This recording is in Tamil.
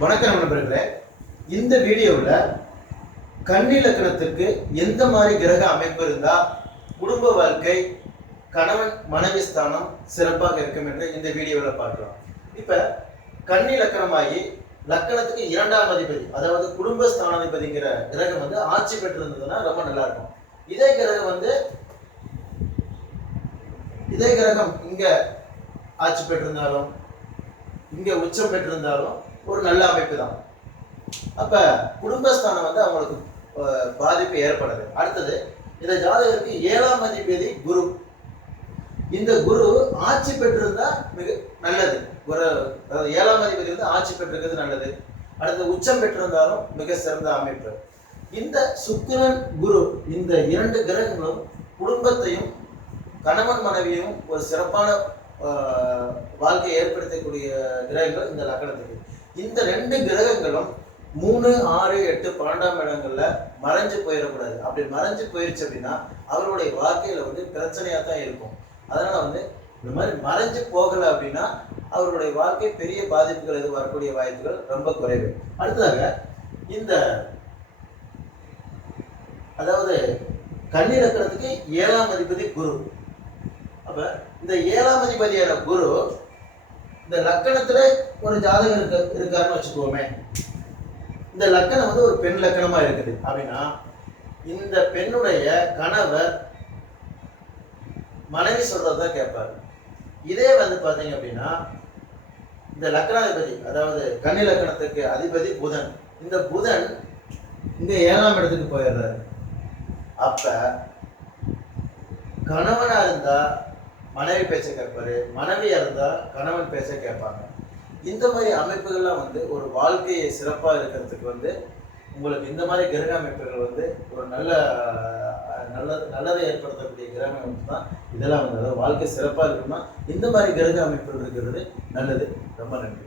வணக்கம் நண்பர்களே. இந்த வீடியோவில் கன்னி லக்னத்துக்கு எந்த மாதிரி கிரக அமைப்பு இருந்தால் குடும்ப வாழ்க்கை, கணவன் மனைவி ஸ்தானம் சிறப்பாக இருக்கும் என்று இந்த வீடியோவில் பார்க்கலாம். இப்போ கன்னி லக்னமாகி லக்னத்துக்கு 2ஆம் அதிபதி, அதாவது குடும்ப ஸ்தானாதிபதிங்கிற கிரகம் ஆட்சி பெற்றிருந்ததுன்னா ரொம்ப நல்லா இருக்கும். இதே கிரகம் இங்க ஆட்சி பெற்றிருந்தாலும் இங்க உச்சம் பெற்றிருந்தாலும் ஒரு நல்ல அமைப்பு தான். அப்ப குடும்பஸ்தானம் அவங்களுக்கு பாதிப்பு ஏற்படுது. அடுத்தது இந்த ஜாதகருக்கு 7ஆம் அதிபதி குரு. இந்த குரு ஆட்சி பெற்றிருந்தா மிக நல்லது. ஒரு 7ஆம் அதிபதி ஆட்சி பெற்றிருக்கிறது நல்லது. அடுத்து உச்சம் பெற்றிருந்தாலும் மிக சிறந்த அமைப்பு. இந்த சுக்கிரன் குரு இந்த 2 கிரகங்களும் குடும்பத்தையும் கணவன் மனைவியும் ஒரு சிறப்பான வாழ்க்கையை ஏற்படுத்தக்கூடிய கிரகங்கள் இந்த லக்னத்துக்கு. இந்த 2 கிரகங்களும் 3, 6, 8, 12ஆம் இடங்கள்ல மறைஞ்சு போயிடக்கூடாது. அப்படி மறைஞ்சு போயிருச்சு அப்படின்னா அவருடைய வாழ்க்கையில பிரச்சனையா தான் இருக்கும். அதனால இந்த மாதிரி மறைஞ்சு போகல அப்படின்னா அவருடைய வாழ்க்கை பெரிய பாதிப்புகள் எது வரக்கூடிய வாய்ப்புகள் ரொம்ப குறைவு. அடுத்ததாக இந்த அதாவது கன்னி லக்னத்துக்கு 7ஆம் அதிபதி குரு. அப்ப இந்த 7ஆம் அதிபதியான குரு இந்த லக்கணத்துல ஒரு ஜாதகம் இருக்காருன்னு வச்சுக்கோமே. இந்த லக்கணம் ஒரு பெண் லக்கணமா இருக்குது அப்படின்னா இந்த பெண்ணுடைய கணவர் மனைவி சொல்றதுதான் கேட்பாரு. இதே பாத்தீங்க அப்படின்னா இந்த லக்னாதிபதி, அதாவது கன்னி லக்கணத்துக்கு அதிபதி புதன். இந்த புதன் இங்க 7ஆம் இடத்துக்கு போயிடுறாரு. அப்ப கணவனா இருந்தா மனைவி பேச்ச கேட்பாரு, மனைவியா இருந்தா கணவன் பேச்ச கேட்பாங்க. இந்த மாதிரி அமைப்புகள்லாம் ஒரு வாழ்க்கையை சிறப்பா இருக்கிறதுக்கு உங்களுக்கு இந்த மாதிரி கிரக அமைப்புகள் ஒரு நல்லதை ஏற்படுத்தக்கூடிய கிரக அமைப்பு தான் இதெல்லாம். அதாவது வாழ்க்கை சிறப்பா இருக்குன்னா இந்த மாதிரி கிரக அமைப்புகள் இருக்கிறது நல்லது. ரொம்ப நன்றி.